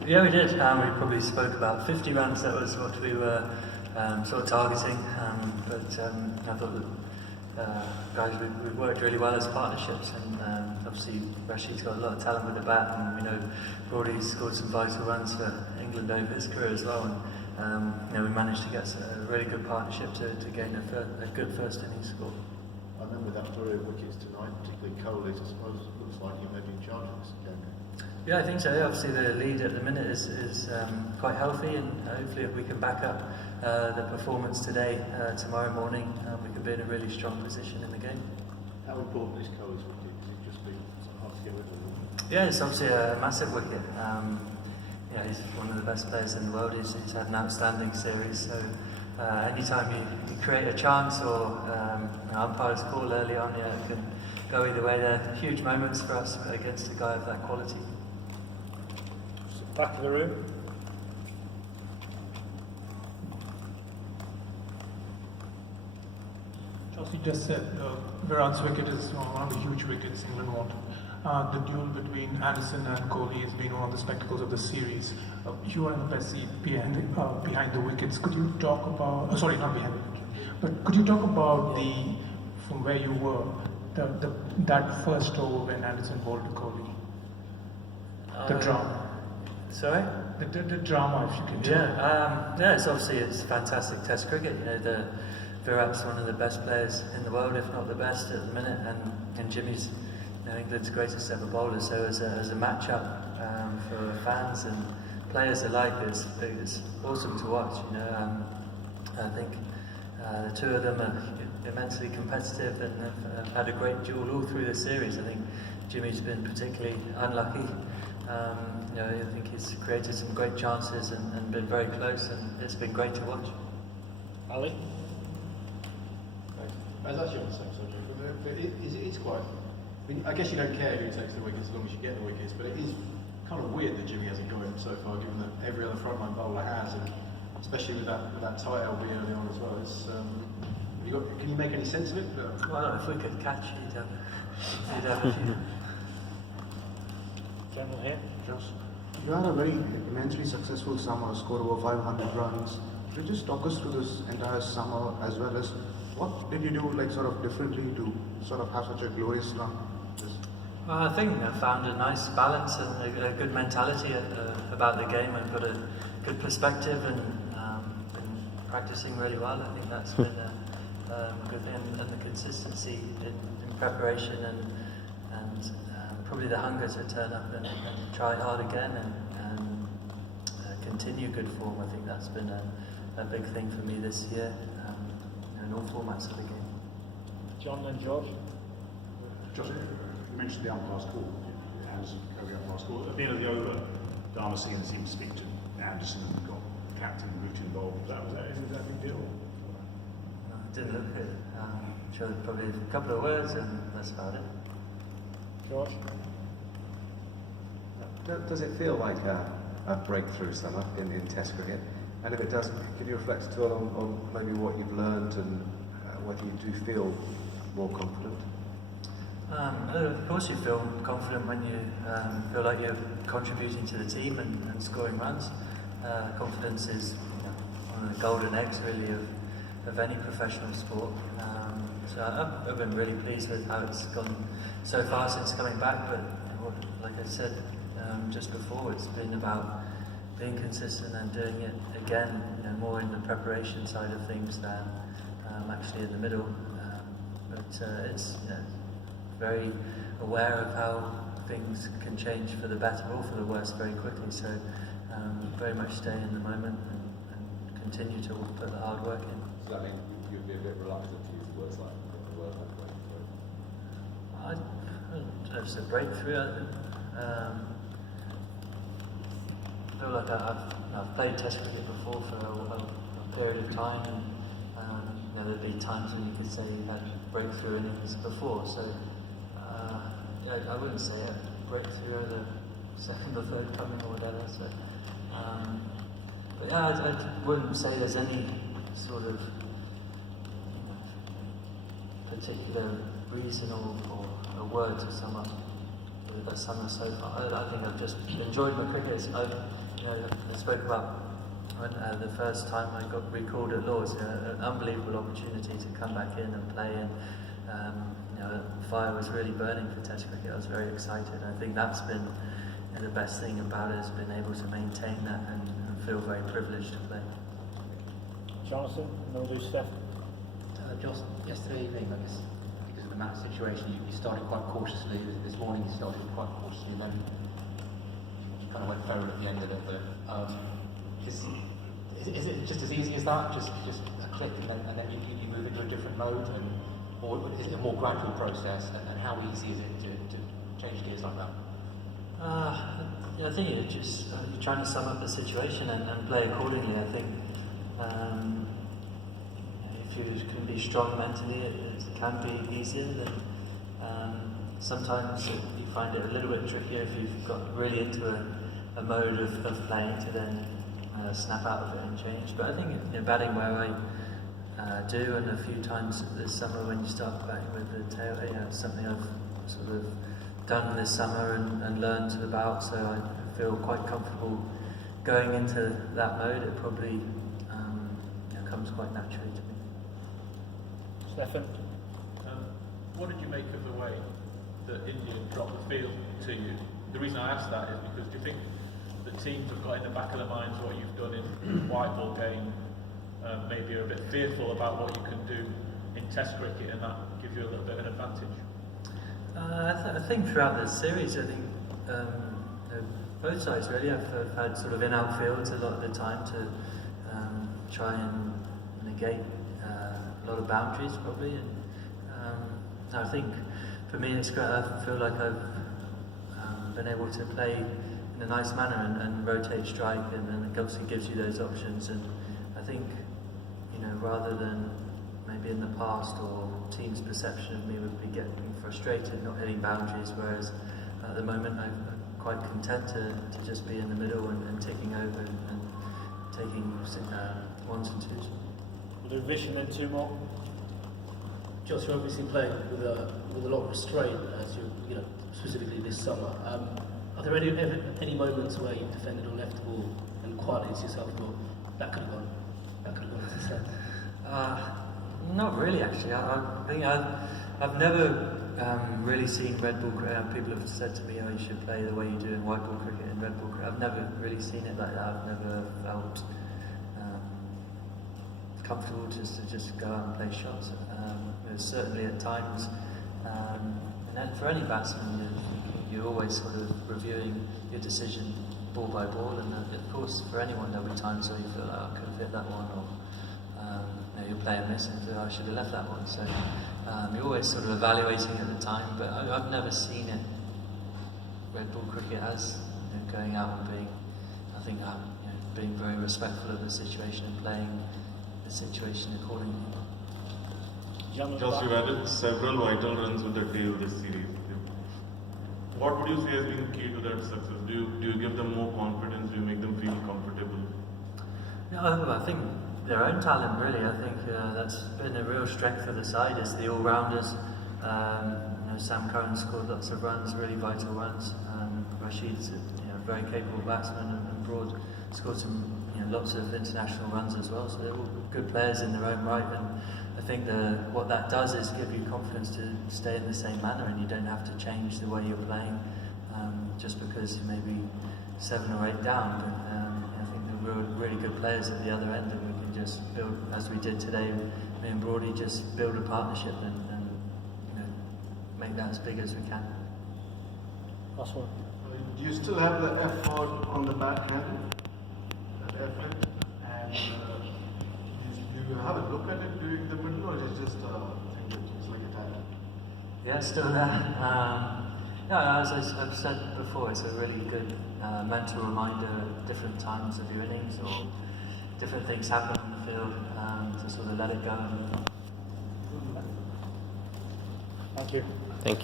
Yeah, we did. We probably spoke about 50 runs. That was what we were sort of targeting. I thought that guys, we've worked really well as partnerships, and obviously Rashid's got a lot of talent with the bat, and we know Brody's scored some vital runs for England over his career as well. And we managed to get a really good partnership to gain a good first innings score. I remember that flurry of wickets tonight, particularly Coley's. I suppose it looks like he may be in charge of this game. Yeah, I think so. Obviously, the lead at the minute is quite healthy, and hopefully, if we can back up the performance today, tomorrow morning, we can be in a really strong position in the game. How important is Coley's wicket? Has it just been hard to get rid of? Yeah, it's obviously a massive wicket. He's one of the best players in the world. He's had an outstanding series. So anytime you create a chance or an umpire's call early on, it can go either way. They're huge moments for us against a guy of that quality. Back of the room. Jos, you just said Virat's wicket is one of the huge wickets England want. The duel between Anderson and Kohli has been one of the spectacles of the series. You are in the best seat behind the wickets. Could you talk about, sorry, not behind the wicket, but could you talk about from where you were, that first over when Anderson bowled to Kohli? The drama. Sorry? The drama, if you can tell. It's fantastic Test cricket. The Virat's one of the best players in the world, if not the best at the minute, and Jimmy's England's greatest ever bowler. So as a match-up for fans and players alike, it's awesome to watch. I think the two of them are immensely competitive and have had a great duel all through the series. I think Jimmy's been particularly unlucky. I think he's created some great chances and been very close, and it's been great to watch. Ali? I was actually on the same subject, but it's quite... I guess you don't care who takes the wickets as long as you get the wickets, but it is kind of weird that Jimmy hasn't got him so far, given that every other frontline bowler has, and especially with that tight LB early on as well. Can you make any sense of it? Well, if we could catch, he'd have a few. Gentleman here. Jos, you had a very immensely successful summer, scored over 500 runs. Could you just talk us through this entire summer, as well as what did you do differently to sort of have such a glorious run? Well, I think I found a nice balance and a good mentality about the game. I've got a good perspective and been practicing really well. I think that's been a good thing, and the consistency in preparation and probably the hunger to turn up and try hard again and continue good form. I think that's been a big thing for me this year in all formats of the game. John and George. Jos, you mentioned the umpire's call, Anderson, Kohli umpire's call. At the end of the over, Damascene seemed to speak to Anderson and got the captain Root involved. Is that a big deal? I didn't look at it. Showed probably a couple of words and that's about it. George? Does it feel like a breakthrough summer in Test cricket? And if it doesn't, can you reflect at all on maybe what you've learned and whether you do feel more confident? Of course you feel confident when you feel like you're contributing to the team and scoring runs. Confidence is one of the golden eggs really of any professional sport. So I've been really pleased with how it's gone so far since coming back, but like I said just before, it's been about being consistent and doing it again, more in the preparation side of things than actually in the middle. It's very aware of how things can change for the better or for the worse very quickly. So very much stay in the moment and continue to put the hard work in. Does that mean you'd be a bit reluctant to use words like breakthrough? I don't know if it's a breakthrough. I feel like I've played Test cricket before for a period of time, and there'd be times when you could say you had breakthrough innings before. So I wouldn't say a breakthrough or the second or third coming or whatever. So, I wouldn't say there's any sort of particular reason or a word to sum up that summer so far. I think I've just enjoyed my cricket. I spoke about when the first time I got recalled at Lords, an unbelievable opportunity to come back in and play, and the fire was really burning for Test cricket. I was very excited. I think that's been the best thing about it, has been able to maintain that and feel very privileged to play. Jonathan, and then we'll do Steph. Jos, yesterday evening, I guess, because of the match situation, you started quite cautiously. This morning you started quite cautiously, then you kind of went feral at the end a little bit. Is it just as easy as that? Just a click and then you move into a different mode? Or is it a more gradual process? And how easy is it to change gears like that? I think it's just you're trying to sum up the situation and play accordingly. I think if you can be strong mentally, it can be easier. Then sometimes you find it a little bit trickier if you've got really into a mode of playing to then snap out of it and change. But I think batting where I do, and a few times this summer when you start batting with the tail, it's something I've sort of done this summer and learned about, so I feel quite comfortable going into that mode. It probably comes quite naturally to me. Stefan? What did you make of the way that India dropped the field to you? The reason I ask that is because do you think the teams have got in the back of their minds what you've done in white ball game, maybe are a bit fearful about what you can do in Test cricket, and that gives you a little bit of an advantage? I think throughout the series, I think both sides really have had sort of in-out fields a lot of the time to try and negate a lot of boundaries probably. And I think for me it's great. I feel like I've been able to play in a nice manner and rotate strike, and it obviously gives you those options. And I think rather than maybe in the past or teams' perception of me would be getting frustrated, not hitting boundaries, whereas at the moment I'm quite content to just be in the middle and ticking over and taking ones and twos. We'll do Vish and then two more. Jos, you're obviously playing with a lot of restraint, as you specifically this summer. Are there any moments where you've defended or left the ball and quietly to yourself, well, that could have gone to set? Not really, actually. I think I've never really seen red ball cricket. People have said to me, "Oh, you should play the way you do in white ball cricket and red ball cricket." I've never really seen it like that. I've never felt comfortable to just go out and play shots. Certainly at times, and then for any batsman, you're always sort of reviewing your decision ball by ball, and of course for anyone there'll be times where you feel like, I could have hit that one, or you play a miss and feel I should have left that one. So you're always sort of evaluating at the time, but I've never seen it red ball cricket as going out and being, I think being very respectful of the situation and playing the situation accordingly. Just you've added several vital runs with the tail this series. What would you say has been key to that success? Do you give them more confidence? Do you make them feel comfortable? No, I think their own talent really. I think that's been a real strength for the side, is the all-rounders. Sam Curran scored lots of runs, really vital runs. Rashid's a very capable batsman, and Broad scored some lots of international runs as well. So they're all good players in their own right, and I think what that does is give you confidence to stay in the same manner, and you don't have to change the way you're playing just because you may be 7 or 8 down. But I think they're really good players at the other end, and we can just build, as we did today, me and Broady, just build a partnership and make that as big as we can. Last one. Do you still have the effort on the backhand? That effort? And do you have a look at it during the middle, or is it just a thing that it's like a tag? Yeah, still there. As I've said before, it's a really good mental reminder at different times of your innings, or different things happen on the field, to sort of let it go. Thank you.